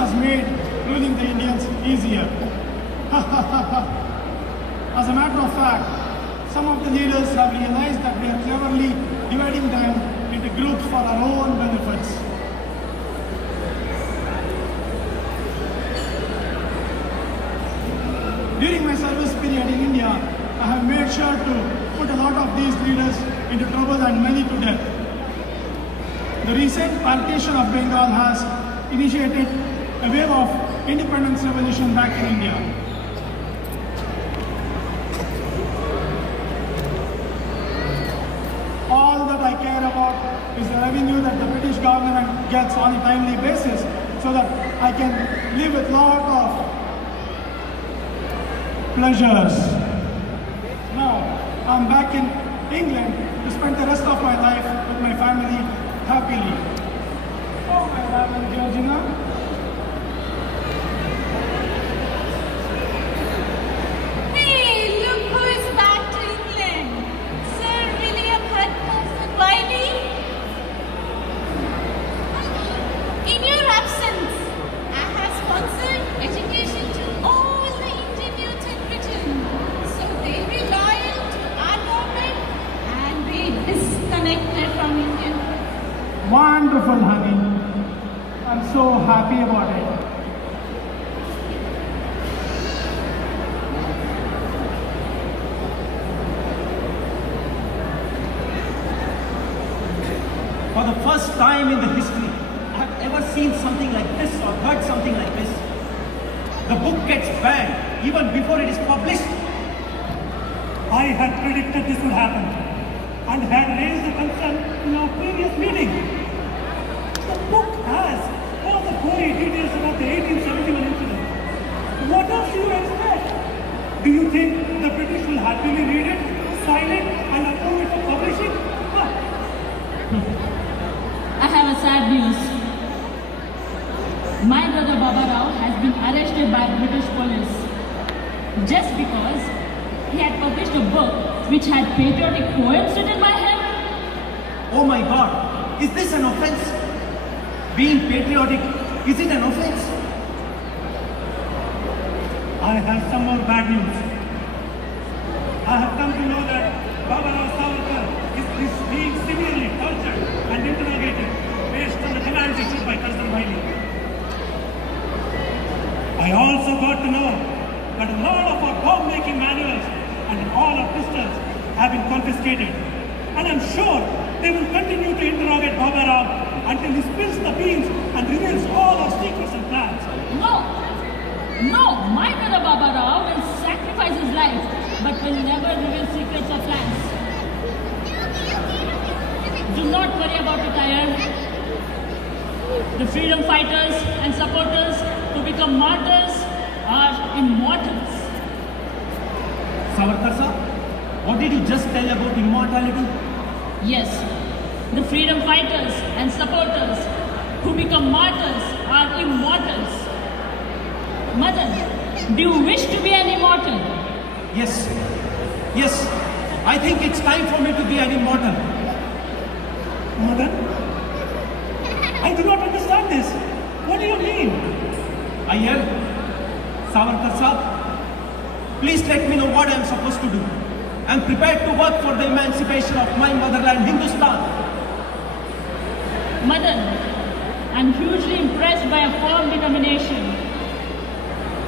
has made ruling the Indians easier. As a matter of fact, some of the leaders have realized that we are cleverly dividing them into groups for our own benefits. During my service period in India, I have made sure to put a lot of these leaders into trouble and many to death. The recent partition of Bengal has initiated a wave of independence revolution back in India. All that I care about is the revenue that the British government gets on a timely basis so that I can live with lot of pleasures. Now, I'm back in England to spend the rest of my life with my family happily. Oh, my darling Georgina. Hey, look who is back to England. Sir William Hudson Wiley. In your absence, I have sponsored education to all the Indian youth in Britain, so they be loyal to our government and be disconnected from India. Wonderful, honey. I'm so happy about it. For the first time in the history, I have ever seen something like this or heard something like this. The book gets banned even before it is published. I had predicted this would happen and had raised the concern in our previous meeting. The book has all the gory details about the 1871 incident. What else do you expect? Do you think the British will happily read it, sign it, and approve it for publishing? I have a sad news. My brother Baba Rao has been arrested by British police just because he had published a book which had patriotic poems written by him. Oh my God, is this an offense? Being patriotic, is it an offense? I have some more bad news. I have come to know that Baba Rao Savarkar is being severely tortured and interrogated based on the commands issued by Cousin Wiley. I also got to know that a lot of our bomb-making manuals and all our pistols have been confiscated. And I'm sure they will continue to interrogate Baba Rao until he spills the beans and reveals all our secrets and plans. No, my brother Baba Rao will sacrifice his life, but will never reveal secrets or plans. Do not worry about it, Iyer. The freedom fighters and supporters who become martyrs are immortals. Savarkar sir, what did you just tell about immortality? Yes, the freedom fighters and supporters who become martyrs are immortals. Madan, do you wish to be an immortal? Yes, I think it's time for me to be an immortal. Madan? I do not understand this. What do you mean? Iyer, Savarkar sir, please let me know what I am supposed to do. I am prepared to work for the emancipation of my motherland, Hindustan. Madan, I am hugely impressed by a firm determination.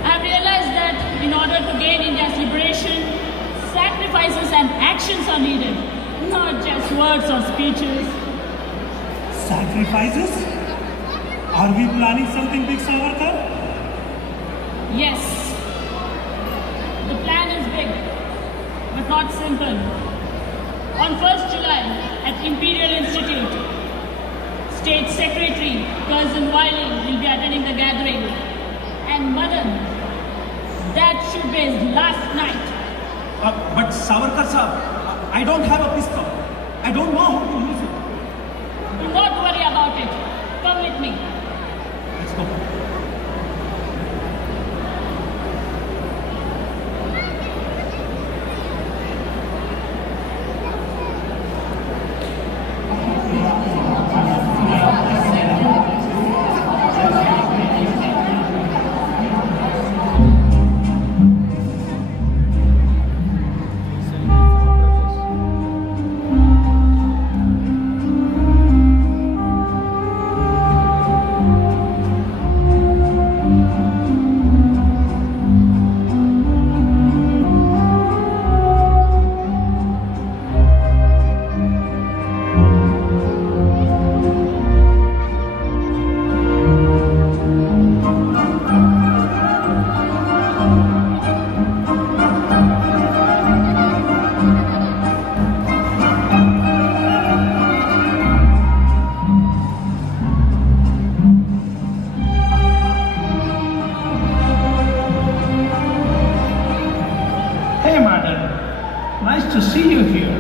I have realized that in order to gain India's liberation, sacrifices and actions are needed, not just words or speeches. Sacrifices? Are we planning something big, Savarkar? Yes. The plan is big, but not simple. On 1st July, at Imperial Institute, State Secretary Cousin Wiley will be attending the gathering. And Madan, that should be his last night. But Savarkar sir, I don't have a pistol. I don't know how to use it. Do not worry about it. Come with me. Let's go. to see you here.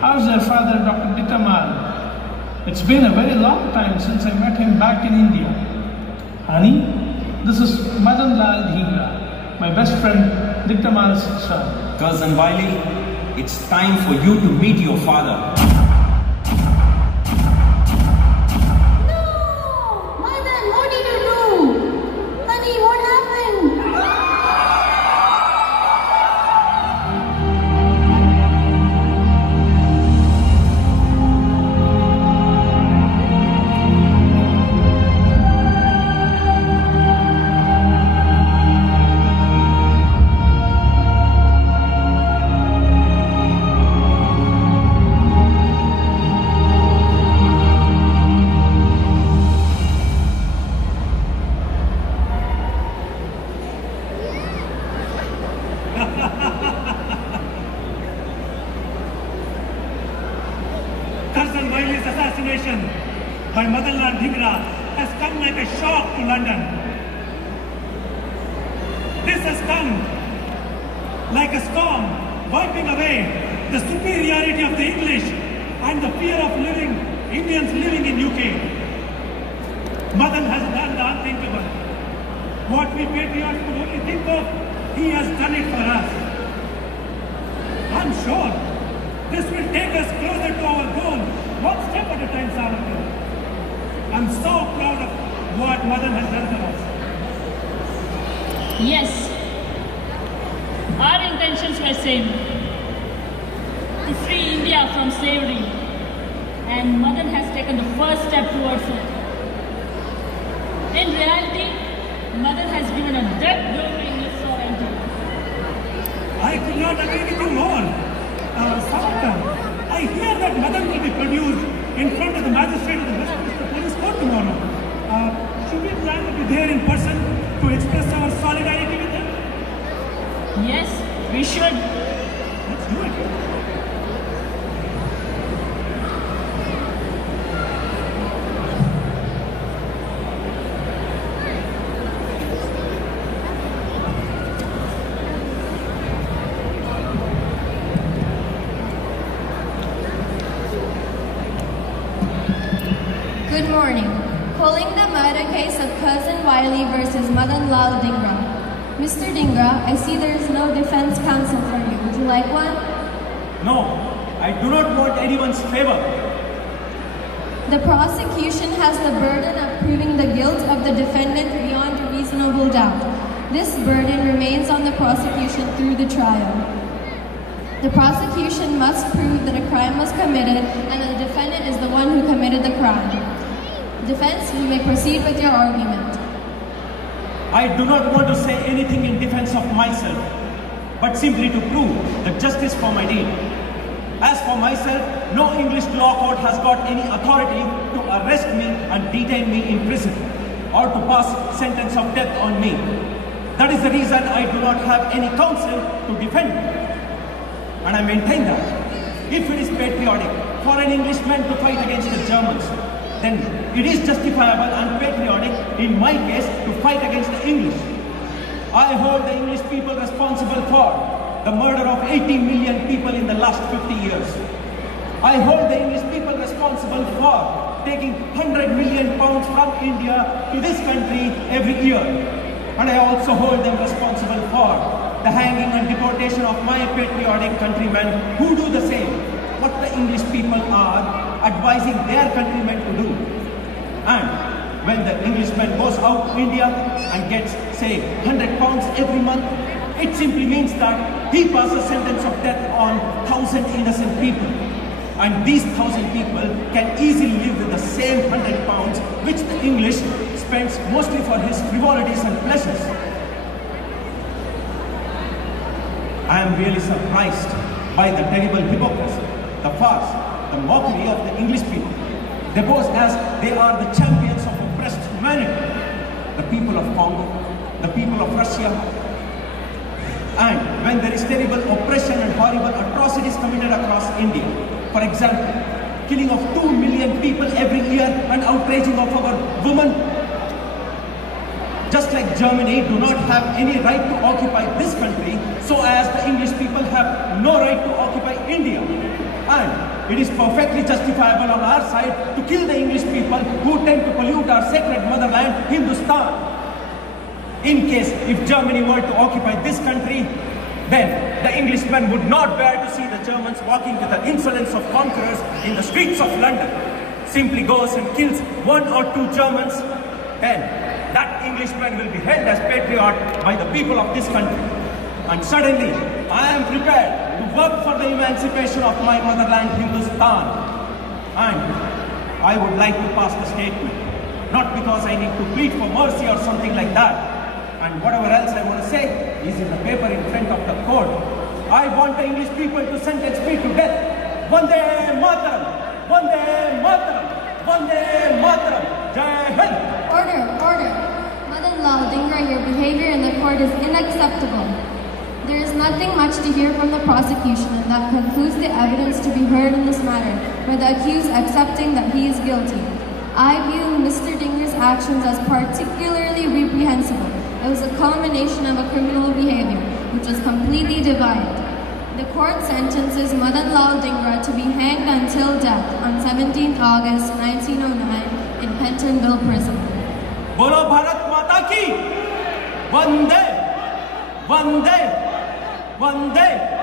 How's your father, Dr. Ditamal? It's been a very long time since I met him back in India. Honey, this is Madan Lal Dhingra, my best friend Ditamal's son. Cousin Wiley, it's time for you to meet your father. Cousin Wiley's assassination by Madan Lal Dhingra has come like a shock to London. This has come like a storm, wiping away the superiority of the English and the fear of Indians living in UK. Madan has done the unthinkable. What we patriots could only think of, he has done it for us. I'm sure this will take us closer to our goal, one step at a time, Savarkar. I'm so proud of what Madan has done for us. Yes, our intentions were same, to free India from slavery, and Madan has taken the first step towards it. In reality, Madan has given a death blow to English sovereignty. I could not agree with you more. Savarkar, I hear that Madan will be produced in front of the magistrate of the Westminster Police Court tomorrow. Should we plan to be there in person to express our solidarity with him? Yes, we should. Let's do it. Good morning. Calling the murder case of Cousin Wiley versus Madan Lal Dhingra. Mr. Dhingra, I see there is no defense counsel for you. Would you like one? No, I do not want anyone's favor. The prosecution has the burden of proving the guilt of the defendant beyond a reasonable doubt. This burden remains on the prosecution through the trial. The prosecution must prove that a crime was committed and that the defendant is the one who committed the crime. Defense, you may proceed with your argument. I do not want to say anything in defense of myself, but simply to prove the justice for my deed. As for myself, no English law court has got any authority to arrest me and detain me in prison, or to pass sentence of death on me. That is the reason I do not have any counsel to defend me. And I maintain that if it is patriotic for an Englishman to fight against the Germans, then it is justifiable and patriotic in my case to fight against the English. I hold the English people responsible for the murder of 80 million people in the last 50 years. I hold the English people responsible for taking 100 million pounds from India to this country every year. And I also hold them responsible for the hanging and deportation of my patriotic countrymen who do the same, what the English people are advising their countrymen to do. And when the Englishman goes out to India and gets, say, 100 pounds every month, it simply means that he passes sentence of death on 1,000 innocent people. And these 1,000 people can easily live with the same 100 pounds which the English spends mostly for his frivolities and pleasures. I am really surprised by the terrible hypocrisy, the farce, the mockery of the English people. They boast as they are the champions of oppressed humanity, the people of Congo, the people of Russia. And when there is terrible oppression and horrible atrocities committed across India, for example, killing of 2 million people every year and outraging of our women, just like Germany do not have any right to occupy this country, so as the English people have no right to occupy India. And it is perfectly justifiable on our side to kill the English people who tend to pollute our sacred motherland, Hindustan. In case if Germany were to occupy this country, then the Englishmen would not bear to see the Germans walking with the insolence of conquerors in the streets of London. Simply goes and kills 1 or 2 Germans, then that Englishman will be held as patriot by the people of this country. And suddenly, I am prepared to work for the emancipation of my motherland, Hindustan. And I would like to pass the statement, not because I need to plead for mercy or something like that. And whatever else I want to say is in the paper in front of the court. I want the English people to sentence me to death. Vande Mataram! Vande Mataram! Vande Mataram! Jai Hind! Order, order. Madan Lal Dhingra, your behavior in the court is unacceptable. There is nothing much to hear from the prosecution, and that concludes the evidence to be heard in this matter, by the accused accepting that he is guilty. I view Mr. Dhingra's actions as particularly reprehensible. It was a culmination of a criminal behavior, which was completely divided. The court sentences Madan Lal Dhingra to be hanged until death on 17th August 1909 in Pentonville Prison. Bolo Bharat Mata ki! Vande! Vande! Vande!